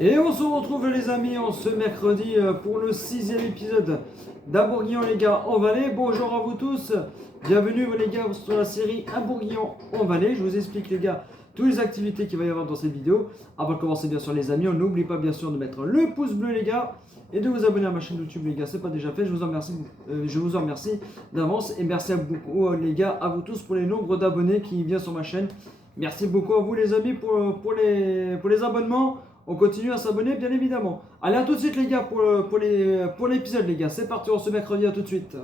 Et on se retrouve les amis en ce mercredi pour le 6e épisode d'Un Bourguignon les gars en Valais. Bonjour à vous tous, bienvenue les gars sur la série Un Bourguignon en Valais. Je vous explique les gars toutes les activités qu'il va y avoir dans cette vidéo. Avant de commencer bien sûr les amis, on n'oublie pas bien sûr de mettre le pouce bleu les gars et de vous abonner à ma chaîne YouTube les gars, c'est pas déjà fait, je vous en remercie d'avance et merci à beaucoup les gars, à vous tous pour les nombres d'abonnés qui viennent sur ma chaîne. Merci beaucoup à vous les amis pour les abonnements. On continue à s'abonner bien évidemment. Allez à tout de suite les gars pour l'épisode les gars. C'est parti, on se mercredi, à tout de suite.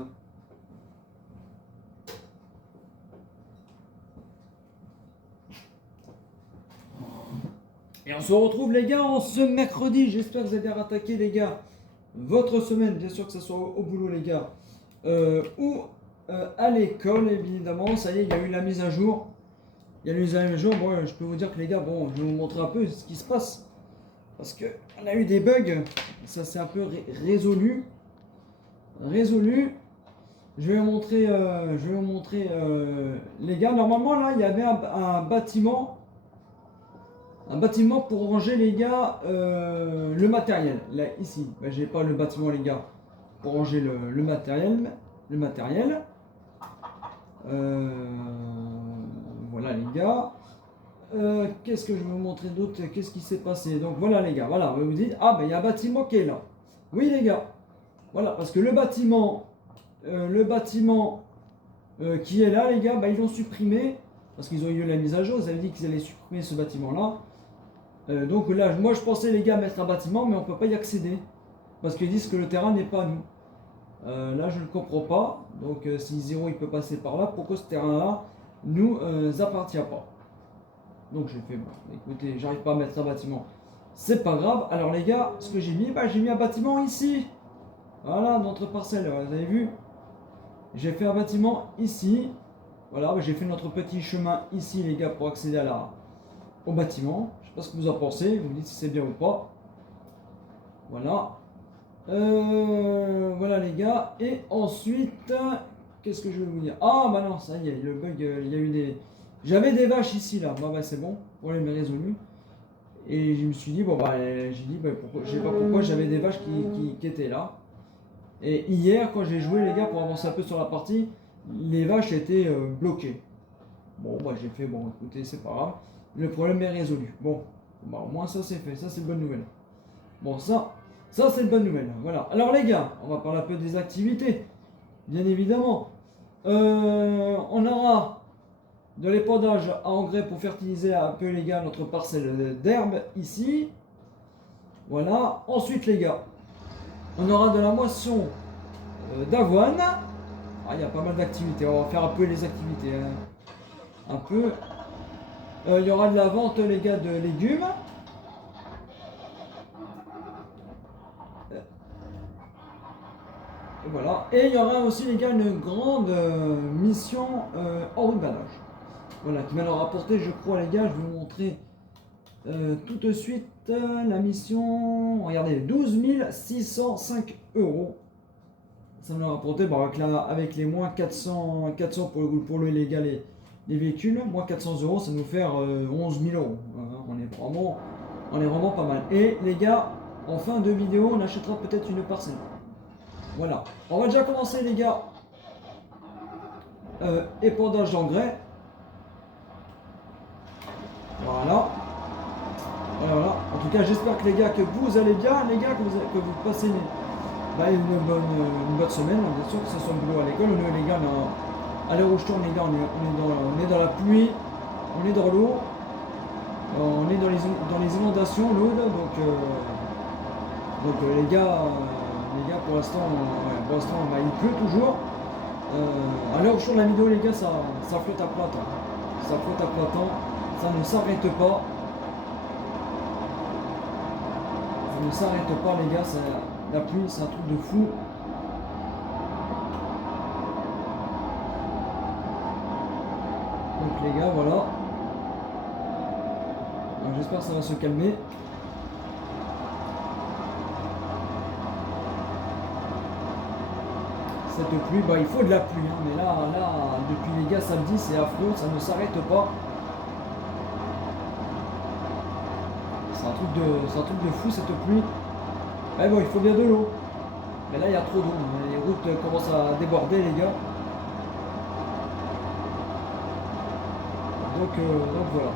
Et on se retrouve les gars en ce mercredi. J'espère que vous avez rattaqué les gars votre semaine. Bien sûr que ce soit au boulot les gars. Ou à l'école évidemment. Ça y est, il y a eu la mise à jour. Il y a eu la mise à jour. Bon, je peux vous dire que les gars, bon, je vais vous montrer un peu ce qui se passe. Parce qu'on a eu des bugs, ça c'est un peu résolu. Je vais vous montrer, les gars. Normalement là, il y avait un bâtiment pour ranger les gars le matériel. Là ici, ben, j'ai pas le bâtiment les gars pour ranger le matériel. Voilà les gars. Qu'est-ce que je vais vous montrer d'autre? Qu'est-ce qui s'est passé? Donc voilà les gars, voilà, vous vous dites, ah ben il y a un bâtiment qui est là. Oui les gars, voilà, parce que le bâtiment qui est là les gars, ben, ils l'ont supprimé, parce qu'ils ont eu la mise à jour, ils avaient dit qu'ils allaient supprimer ce bâtiment là. Donc là, moi je pensais les gars mettre un bâtiment, mais on ne peut pas y accéder, parce qu'ils disent que le terrain n'est pas à nous. Là je ne comprends pas, donc si Zéro il peut passer par là, pourquoi ce terrain là nous appartient pas? Donc j'ai fait, bon, écoutez, j'arrive pas à mettre un bâtiment, c'est pas grave. Alors les gars, ce que j'ai mis, bah, j'ai mis un bâtiment ici. Voilà, notre parcelle, vous avez vu. J'ai fait un bâtiment ici. Voilà, bah, j'ai fait notre petit chemin ici les gars pour accéder au bâtiment. Je sais pas ce que vous en pensez, vous me dites si c'est bien ou pas. Voilà. Voilà les gars. Et ensuite, qu'est-ce que je vais vous dire? Ah bah non, ça y est, le bug, il y a eu des... J'avais des vaches ici là, bah c'est bon, le problème est résolu. Et je me suis dit, bon bah, j'ai dit, bah, je sais pas pourquoi j'avais des vaches qui étaient là. Et hier, quand j'ai joué les gars pour avancer un peu sur la partie, les vaches étaient bloquées. Bon bah j'ai fait, bon écoutez, c'est pas grave, le problème est résolu. Bon, bah au moins ça c'est fait, ça c'est une bonne nouvelle. Bon ça c'est une bonne nouvelle, voilà. Alors les gars, on va parler un peu des activités, bien évidemment. On aura de l'épandage à engrais pour fertiliser un peu les gars notre parcelle d'herbe ici. Voilà. Ensuite les gars, on aura de la moisson d'avoine. Ah, il y a pas mal d'activités. On va faire un peu les activités. Hein. Un peu. Il y aura de la vente les gars de légumes. Voilà. Et il y aura aussi les gars une grande mission en rubanage. Voilà, qui va leur rapporter, je crois les gars, je vais vous montrer tout de suite la mission. Regardez, 12 605 €. Ça va leur rapporter, bon, avec les moins 400 pour les gars, les véhicules, moins 400 €, ça va nous faire 11 000 €. Voilà, on est vraiment pas mal. Et les gars, en fin de vidéo, on achètera peut-être une parcelle. Voilà, on va déjà commencer les gars. Épandage d'engrais. Voilà. En tout cas, j'espère que les gars, que vous allez bien, les gars, que vous passez une bonne semaine. Bien sûr que ce soit le boulot à l'école. Nous, les gars, à l'heure où je tourne, les gars, on est dans la pluie, on est dans l'eau, on est dans les inondations, l'eau. Donc les gars, pour l'instant, bah, il pleut toujours. À l'heure où je tourne la vidéo, les gars, ça flotte à plat temps. Ça flotte à plat temps. Ça ne s'arrête pas. Ça ne s'arrête pas les gars, la pluie c'est un truc de fou. Donc les gars voilà. J'espère que ça va se calmer. Cette pluie, bah il faut de la pluie, hein, mais là, depuis les gars samedi c'est affreux, ça ne s'arrête pas. c'est un truc de fou cette pluie. Mais bon, il faut bien de l'eau. Mais là, il y a trop d'eau. Les routes commencent à déborder, les gars. Donc voilà.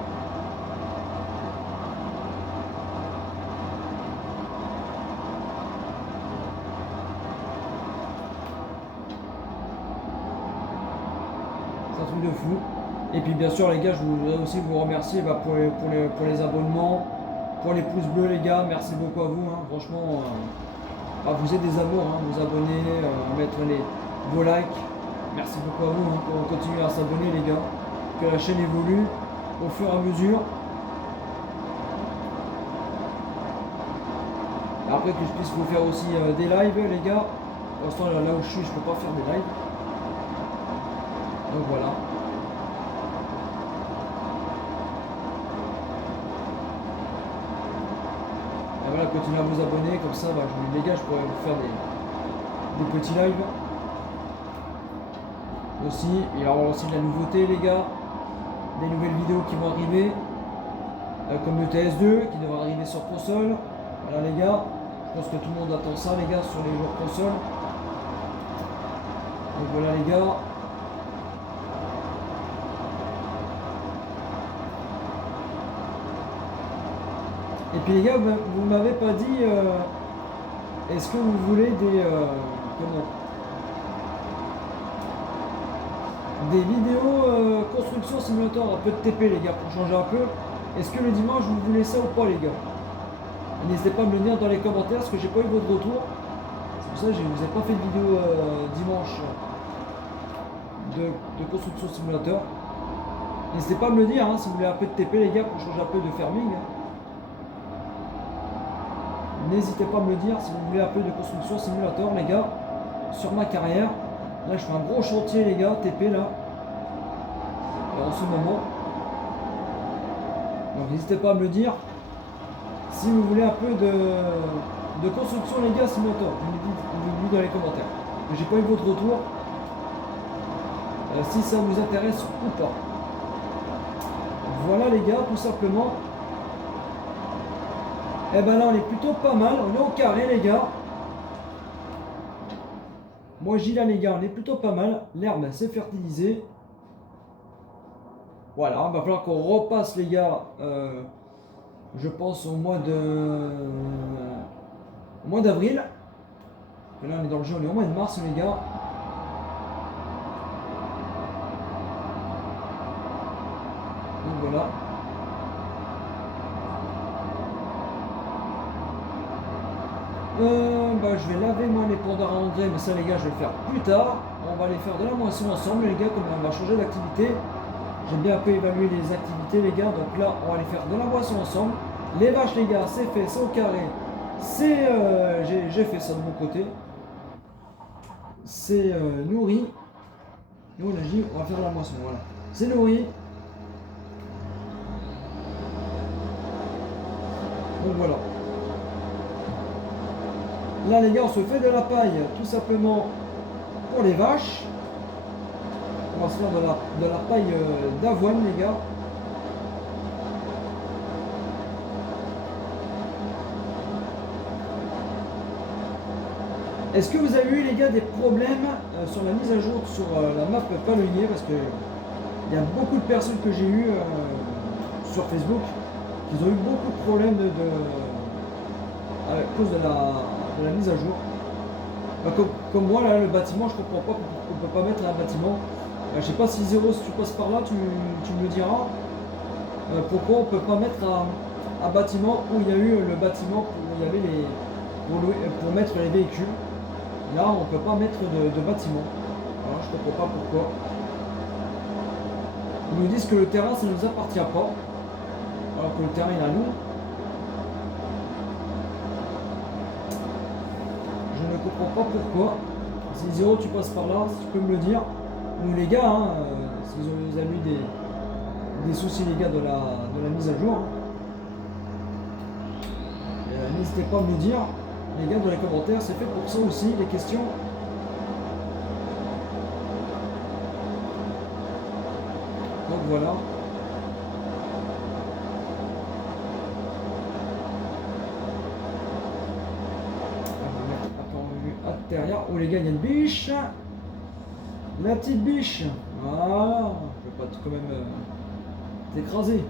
C'est un truc de fou. Et puis bien sûr les gars, je voudrais aussi vous remercier pour les abonnements, pour les pouces bleus les gars, merci beaucoup à vous, hein. Franchement, vous êtes des amours, hein. Vous abonner, mettre vos likes, merci beaucoup à vous, hein, pour continuer à s'abonner les gars, que la chaîne évolue au fur et à mesure. Et après que je puisse vous faire aussi des lives les gars, pour l'instant là où je suis je peux pas faire des lives. Donc voilà. Et voilà, continuez à vous abonner, comme ça, les gars, je pourrais vous faire des petits lives. Aussi, il y aura aussi de la nouveauté, les gars. Des nouvelles vidéos qui vont arriver. Comme le TS2, qui devra arriver sur console. Voilà, les gars. Je pense que tout le monde attend ça, les gars, sur les jours console. Donc voilà, les gars. Et puis les gars, vous m'avez pas dit, est-ce que vous voulez des vidéos construction simulateur, un peu de TP les gars, pour changer un peu. Est-ce que le dimanche vous voulez ça ou pas les gars? N'hésitez pas à me le dire dans les commentaires, parce que j'ai pas eu votre retour. C'est pour ça que je vous ai pas fait de vidéo dimanche de construction simulateur. N'hésitez pas à me le dire, hein, si vous voulez un peu de TP les gars, pour changer un peu de farming. N'hésitez pas à me le dire si vous voulez un peu de construction simulateur les gars, sur ma carrière. Là je fais un gros chantier les gars, TP là, en ce moment. Donc n'hésitez pas à me le dire si vous voulez un peu de construction les gars simulateur. Je vous le dis dans les commentaires. J'ai pas eu votre retour. Si ça vous intéresse ou pas. Voilà les gars, tout simplement. Et ben là on est plutôt pas mal, on est au carré les gars. Moi j'y là les gars, on est plutôt pas mal. L'herbe s'est fertilisée. Voilà, il va falloir qu'on repasse les gars, je pense au mois d'avril. Là on est dans le jeu, on est au mois de mars les gars. Donc voilà. Je vais laver moi les pendeurs à engrais, mais ça les gars je vais le faire plus tard. On va aller faire de la moisson ensemble les gars, comme on va changer d'activité. J'aime bien un peu évaluer les activités les gars, donc là on va aller faire de la moisson ensemble. Les vaches les gars, c'est fait, c'est au carré. J'ai fait ça de mon côté. C'est nourri. Nous on a dit on va faire de la moisson, voilà. C'est nourri. Donc voilà. Là les gars on se fait de la paille tout simplement pour les vaches. On va se faire de la paille d'avoine les gars. Est-ce que vous avez eu les gars des problèmes sur la mise à jour sur la map Palonnier? Parce que il y a beaucoup de personnes que j'ai eu sur Facebook qui ont eu beaucoup de problèmes à cause de la mise à jour. Comme moi là, le bâtiment, je comprends pas qu'on peut pas mettre un bâtiment. Je sais pas si Zéro, si tu passes par là, tu me diras pourquoi on peut pas mettre un bâtiment où il y a eu le bâtiment où il y avait pour mettre les véhicules. Là, on peut pas mettre de bâtiment. Alors, je comprends pas pourquoi. Ils nous disent que le terrain, ça ne nous appartient pas, alors que le terrain est à nous. Je ne comprends pas pourquoi. Si Zéro, tu passes par là, si tu peux me le dire. Nous les gars, hein, s'ils ont eu des soucis les gars de la mise à jour, n'hésitez pas à me le dire, les gars, dans les commentaires, c'est fait pour ça aussi, les questions. Donc voilà. derrière. Oh les gars, il y a une biche. La petite biche. Voilà. Je vais pas quand même t'écraser.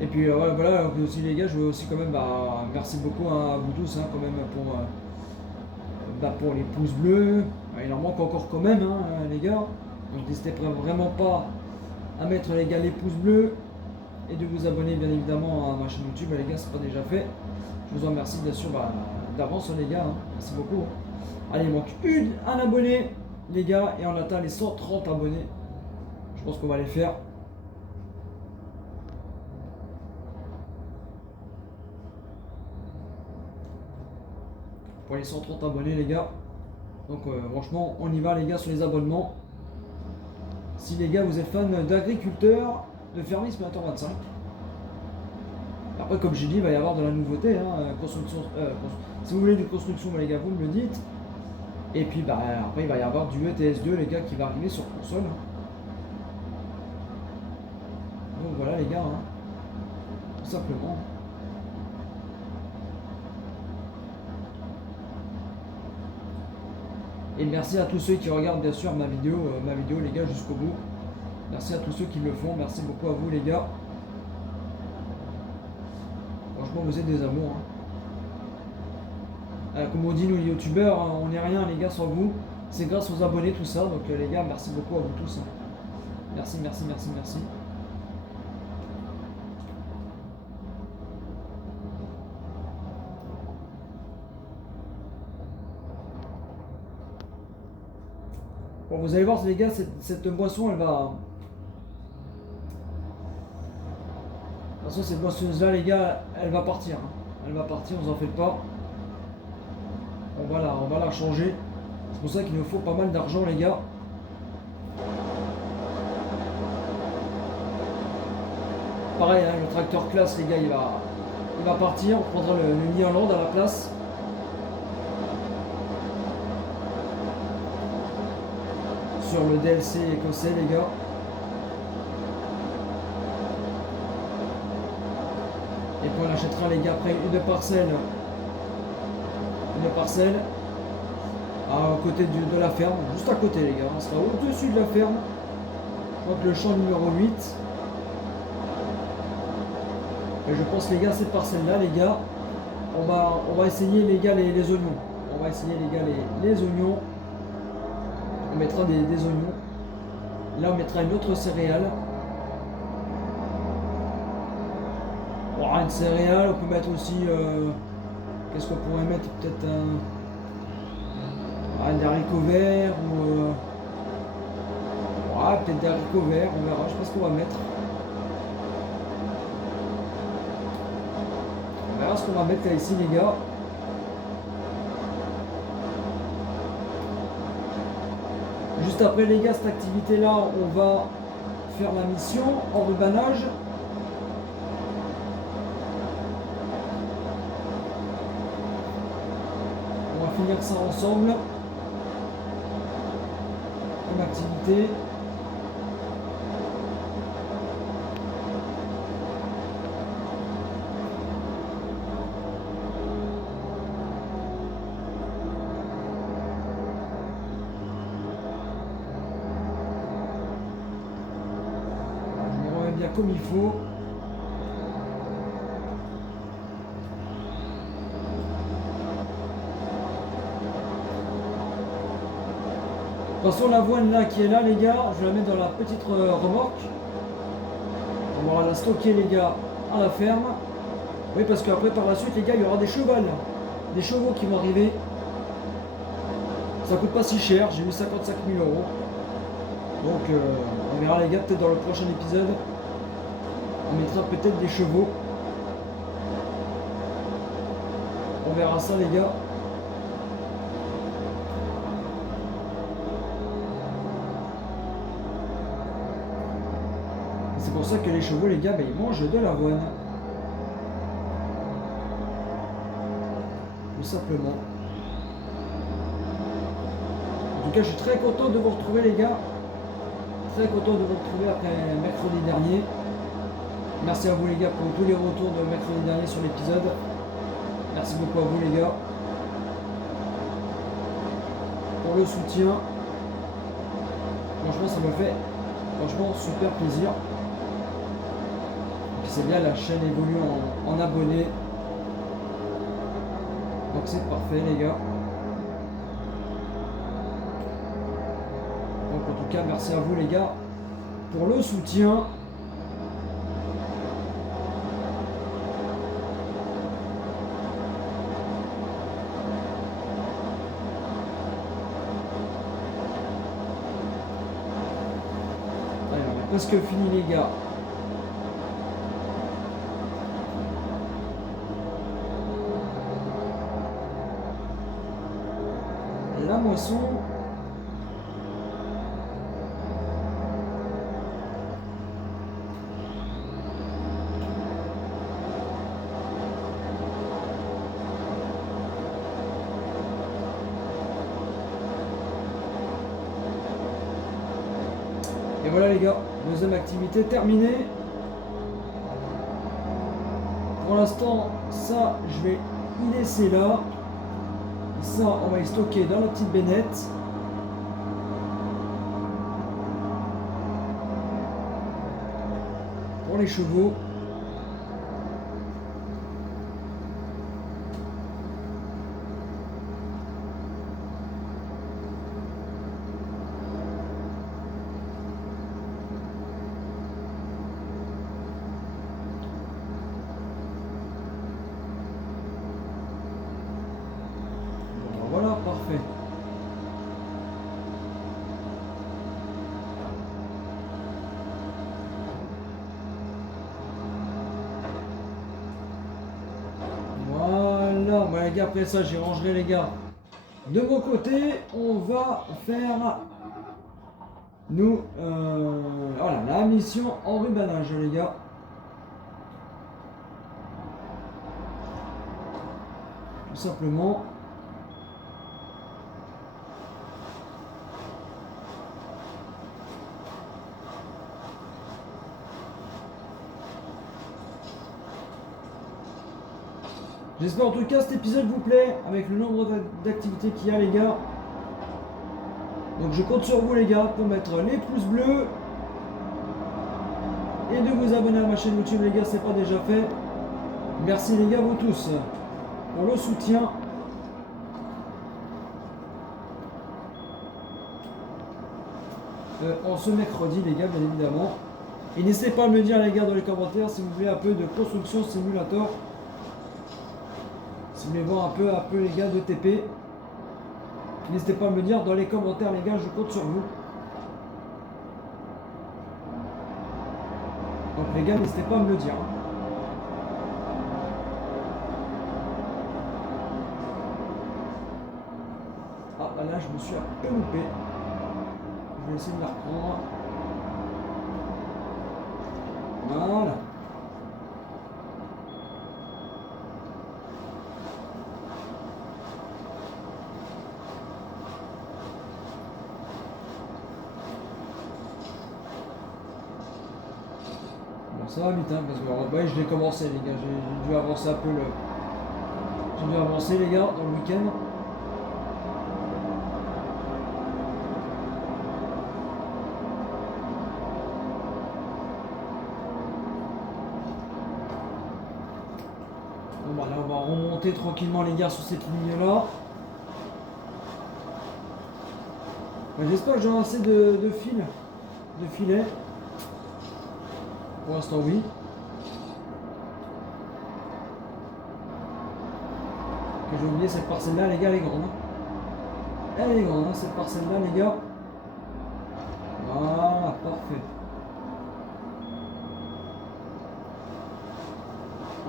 Et puis voilà, aussi les gars, je veux aussi quand même merci beaucoup à vous tous quand même pour les pouces bleus. Il en manque encore quand même les gars. Donc n'hésitez vraiment pas à mettre les gars les pouces bleus et de vous abonner bien évidemment à ma chaîne YouTube les gars, c'est pas déjà fait. Je vous en remercie bien sûr d'avance les gars, merci beaucoup. Allez, il manque un abonné les gars et on atteint les 130 abonnés. Je pense qu'on va les faire. Pour les 130 abonnés les gars. Donc franchement on y va les gars sur les abonnements. Si les gars vous êtes fans d'agriculteurs, de fermiers, c'est bientôt 25. Après comme j'ai dit il va y avoir de la nouveauté, construction, si vous voulez des constructions les gars vous me le dites. Et puis après il va y avoir du ETS2 les gars qui va arriver sur console. Donc voilà les gars, tout simplement. Et merci à tous ceux qui regardent bien sûr ma vidéo les gars jusqu'au bout. Merci à tous ceux qui le font, merci beaucoup à vous les gars. Franchement vous êtes des amours. Comme on dit nous les youtubeurs, on n'est rien les gars sans vous. C'est grâce aux abonnés tout ça, donc les gars merci beaucoup à vous tous. Merci, merci, merci, merci. Bon, vous allez voir les gars, cette boisson elle va... De toute façon cette boisseuse là les gars, elle va partir. Elle va partir, on s'en fait pas. On va la changer. C'est pour ça qu'il nous faut pas mal d'argent les gars. Pareil, le tracteur classe les gars, il va partir. On prendra le Nyland à la place. Sur le DLC écossais les gars. Et puis on achètera les gars après une parcelle à côté de la ferme, juste à côté les gars, on sera au-dessus de la ferme. Je crois que le champ numéro 8. Et je pense les gars cette parcelle là les gars, on va essayer les gars les oignons. On va essayer les gars les oignons. On mettra des oignons. Là on mettra une autre céréale. Une céréale, on peut mettre aussi qu'est-ce qu'on pourrait mettre, peut-être des haricots verts ou peut-être des haricots verts, on verra, je sais pas ce qu'on va mettre. On verra ce qu'on va mettre là ici les gars. Juste après les gars cette activité là on va faire la mission en rubanage. Finir ça ensemble comme activité. Je me remets bien comme il faut. De toute façon l'avoine là qui est là les gars, je vais la mettre dans la petite remorque. On va la stocker les gars à la ferme. Oui parce qu'après par la suite les gars il y aura des chevaux qui vont arriver. Ça coûte pas si cher, j'ai mis 55 000 €. Donc on verra les gars peut-être dans le prochain épisode. On mettra peut-être des chevaux. On verra ça les gars. C'est pour ça que les chevaux, les gars, ils mangent de l'avoine. Tout simplement. En tout cas, je suis très content de vous retrouver les gars. Très content de vous retrouver après mercredi dernier. Merci à vous les gars pour tous les retours de mercredi dernier sur l'épisode. Merci beaucoup à vous les gars. Pour le soutien. Franchement, ça me fait super plaisir. Et puis c'est bien, la chaîne évolue en abonnés. Donc c'est parfait les gars. Donc en tout cas, merci à vous les gars pour le soutien. Presque fini les gars. La moisson. Et voilà les gars, deuxième activité terminée. Pour l'instant, ça, je vais y laisser là. Ça, on va y stocker dans la petite bénette. Pour les chevaux. Voilà, parfait. Voilà, bon, les gars, après ça, j'y rangerai les gars. De mon côté, on va faire voilà, la mission en rubanage les gars. Tout simplement. J'espère en tout cas cet épisode vous plaît, avec le nombre d'activités qu'il y a les gars. Donc je compte sur vous les gars pour mettre les pouces bleus et de vous abonner à ma chaîne YouTube les gars, c'est pas déjà fait. Merci les gars vous tous pour le soutien. En ce mercredi les gars, bien évidemment. Et n'hésitez pas à me dire les gars dans les commentaires si vous voulez un peu de construction simulator. Si vous voulez voir un peu les gars de TP. N'hésitez pas à me dire dans les commentaires les gars, je compte sur vous. Donc les gars, n'hésitez pas à me le dire. Ah là je me suis un peu loupé. Je vais essayer de la reprendre. Voilà. Bon, ça va vite hein, parce que ouais, je l'ai commencé les gars, j'ai dû avancer un peu le. J'ai dû avancer les gars dans le week-end. Bon bah là on va remonter tranquillement les gars sur cette ligne là. Bah, j'espère que j'aurai assez de fil, de filet. Pour l'instant oui. Que j'ai oublié cette parcelle là les gars, elle est grande. Elle est grande hein, cette parcelle là les gars. Voilà, parfait.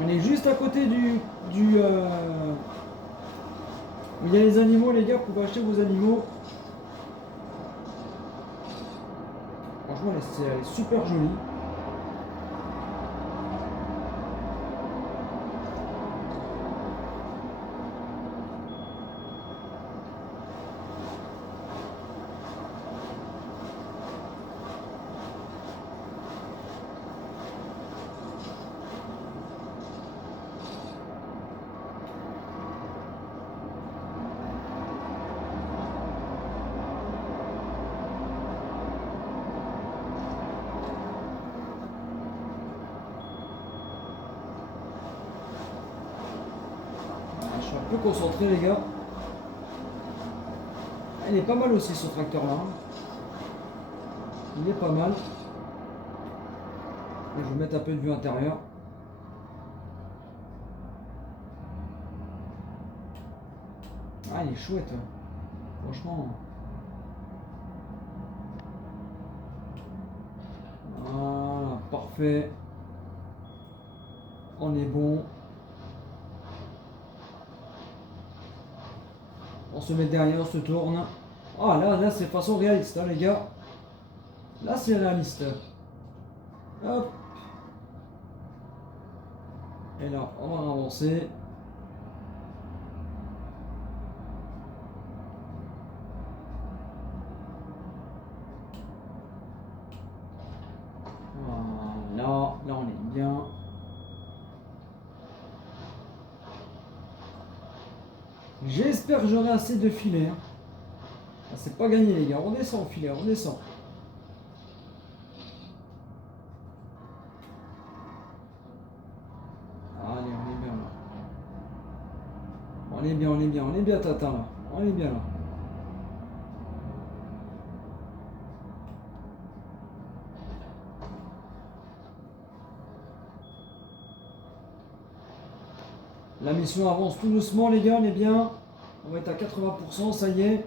On est juste à côté où il y a les animaux les gars, pour acheter vos animaux. Franchement elle est super jolie. peu concentré les gars. Il est pas mal aussi ce tracteur là. Il est pas mal. Je vais mettre un peu de vue intérieure. Ah, il est chouette. Franchement. Voilà, parfait. On est bon. On se met derrière, on se tourne. Ah, là c'est façon réaliste, hein, les gars. Là, c'est réaliste. Hop. Et là, on va avancer. Voilà, là on est bien. J'espère que j'aurai assez de filets. Hein. Ah, c'est pas gagné les gars, on descend au filet, on descend. Allez, on est bien là. On est bien, on est bien, on est bien Tata là. On est bien là. La mission avance tout doucement les gars, on est bien. On va être à 80%, ça y est.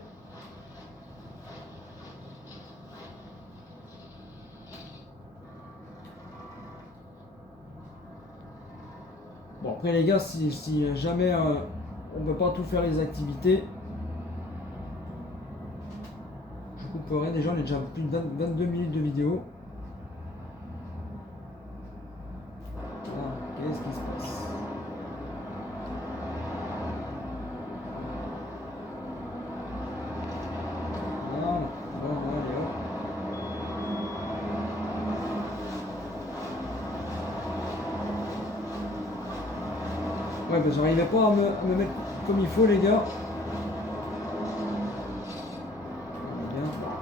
Bon après les gars, si jamais on ne peut pas tout faire les activités, je couperai déjà, on est déjà plus de 22 minutes de vidéo. Ah, qu'est-ce qui se passe? Voilà, bon, allez hop. Ouais, parce que j'arrivais pas à me mettre comme il faut les gars.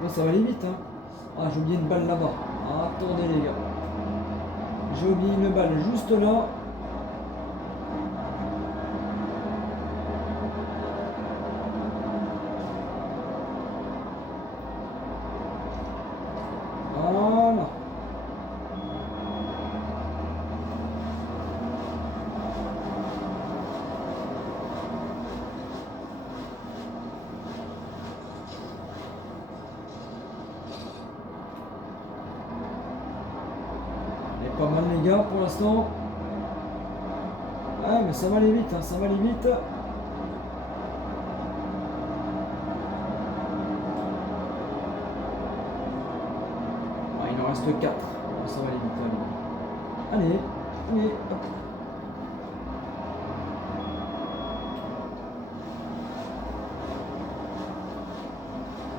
Là, ça va aller vite hein. Ah, j'ai oublié une balle là-bas. Ah, attendez les gars. J'ai oublié une balle juste là. Voilà. Elle est pas mal les gars pour l'instant. Ouais, mais ça va aller vite, hein, ça va aller vite. Ah, il en reste 4. Ça va aller vite. Allez, allez, hop.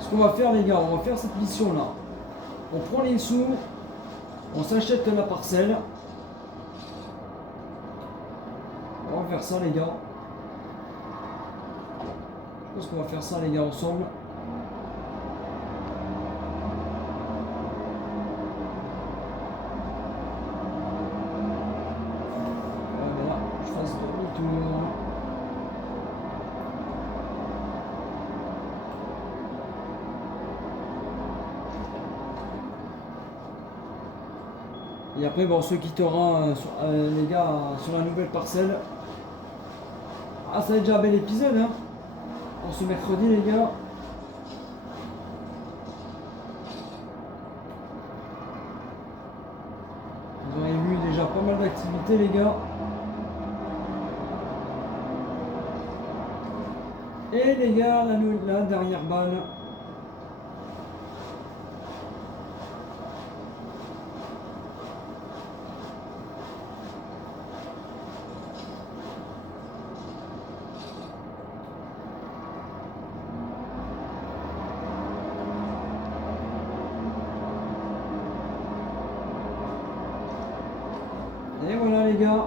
Ce qu'on va faire les gars, on va faire cette mission là. On prend les sous, on s'achète la parcelle. On va faire ça les gars. Je pense qu'on va faire ça les gars ensemble. Voilà, je fasse demi-tour. Et après, bon, on se quittera, les gars, sur la nouvelle parcelle. Ah, ça va être déjà un bel épisode, hein. Pour ce mercredi, les gars. Vous avez vu déjà pas mal d'activités, les gars. Et les gars, la dernière balle. Et voilà les gars.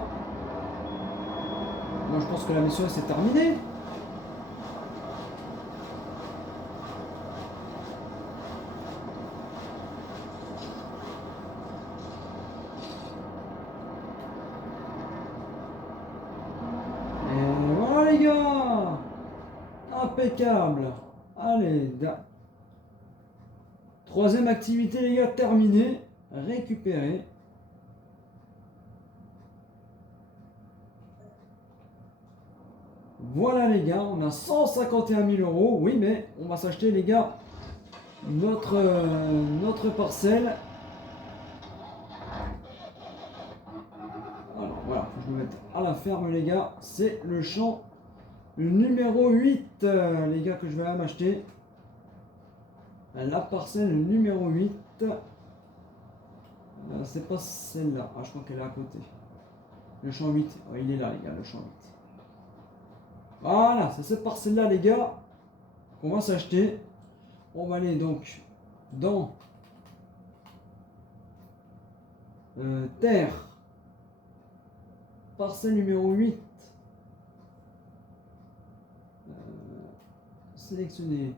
Moi je pense que la mission s'est terminée. Et voilà les gars. Impeccable. Allez, troisième activité les gars, terminée. Récupérer. Voilà les gars, on a 151 000 euros. Oui, mais on va s'acheter les gars notre parcelle. Alors voilà, faut que je me mette à la ferme les gars. C'est le champ numéro 8 les gars que je vais m'acheter. La parcelle numéro 8. C'est pas celle-là. Ah, je crois qu'elle est à côté. Le champ 8. Oh, il est là les gars, le champ 8. Voilà, c'est cette parcelle-là les gars qu'on va s'acheter. On va aller donc dans terre, parcelle numéro 8. Sélectionner,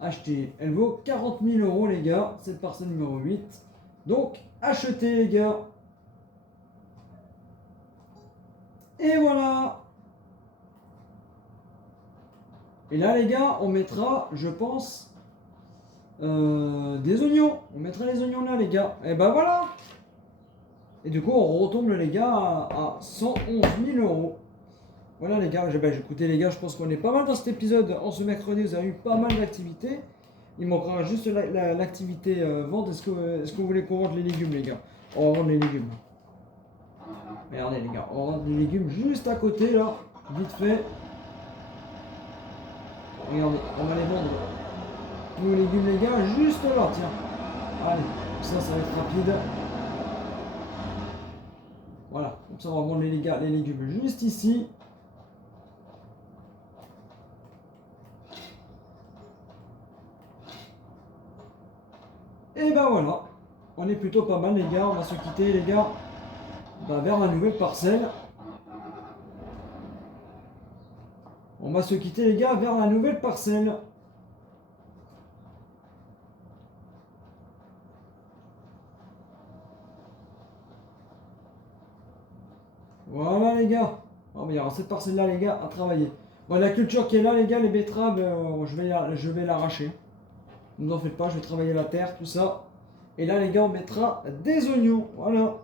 acheter. Elle vaut 40 000 euros les gars, cette parcelle numéro 8. Donc acheter les gars. Et voilà. Et là les gars, on mettra, je pense, des oignons. On mettra les oignons là les gars. Et ben voilà. Et du coup on retombe les gars à 111 000 euros. Voilà les gars, écoutez les gars, je pense qu'on est pas mal dans cet épisode. En ce mercredi, vous avez eu pas mal d'activités. Il manquera juste l'activité vente. Est-ce que vous voulez qu'on vende les légumes les gars? On va vendre les légumes. Regardez les gars, on va vendre les légumes juste à côté là, vite fait. Regardez, on va les vendre nos légumes les gars, juste là, tiens. Allez, ça va être rapide. Voilà, comme ça on va vendre les légumes juste ici. Et ben voilà, on est plutôt pas mal les gars, on va se quitter les gars vers la nouvelle parcelle. On va se quitter les gars vers la nouvelle parcelle. Voilà les gars. Oh, mais il y aura cette parcelle là les gars à travailler. Bon, la culture qui est là les gars, les betteraves, je vais l'arracher. Ne vous en faites pas, je vais travailler la terre, tout ça. Et là les gars, on mettra des oignons. Voilà.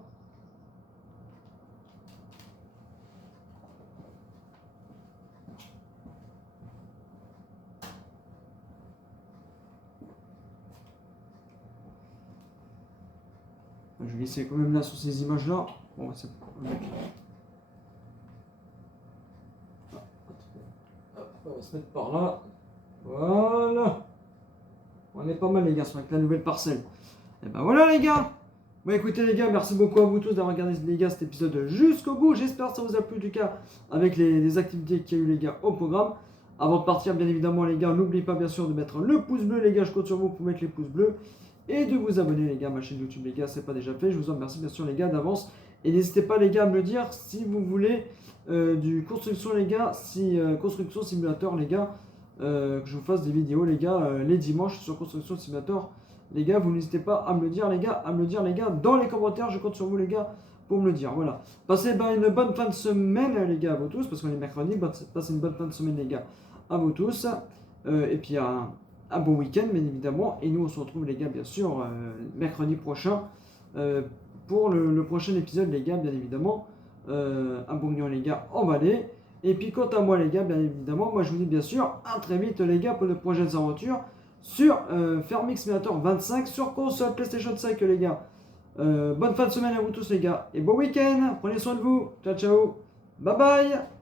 Je vais essayer quand même là sur ces images là. Bon, c'est on va se mettre par là. Voilà. On est pas mal les gars avec la nouvelle parcelle. Et ben voilà les gars. Bon écoutez les gars, merci beaucoup à vous tous d'avoir regardé les gars cet épisode jusqu'au bout. J'espère que ça vous a plu du cas avec les activités qu'il y a eu les gars au programme. Avant de partir bien évidemment les gars, n'oubliez pas bien sûr de mettre le pouce bleu les gars, je compte sur vous pour mettre les pouces bleus. Et de vous abonner les gars à ma chaîne YouTube les gars, c'est pas déjà fait. Je vous en remercie bien sûr les gars d'avance. Et n'hésitez pas les gars à me le dire si vous voulez du construction les gars, si construction simulateur les gars, que je vous fasse des vidéos les gars les dimanches sur construction simulateur. Les gars, vous n'hésitez pas à me le dire les gars, dans les commentaires, je compte sur vous les gars pour me le dire. Voilà. Passez une bonne fin de semaine les gars à vous tous, parce qu'on est mercredi, passez une bonne fin de semaine les gars à vous tous. Et puis un bon week-end bien évidemment. Et nous on se retrouve les gars bien sûr mercredi prochain pour le prochain épisode les gars bien évidemment. Un bon million les gars emballé. Et puis quant à moi les gars bien évidemment, moi je vous dis bien sûr à très vite les gars pour de prochaines aventures sur Farming Simulator 25 sur console PlayStation 5 les gars. Bonne fin de semaine à vous tous les gars et bon week-end, prenez soin de vous, ciao ciao, bye bye.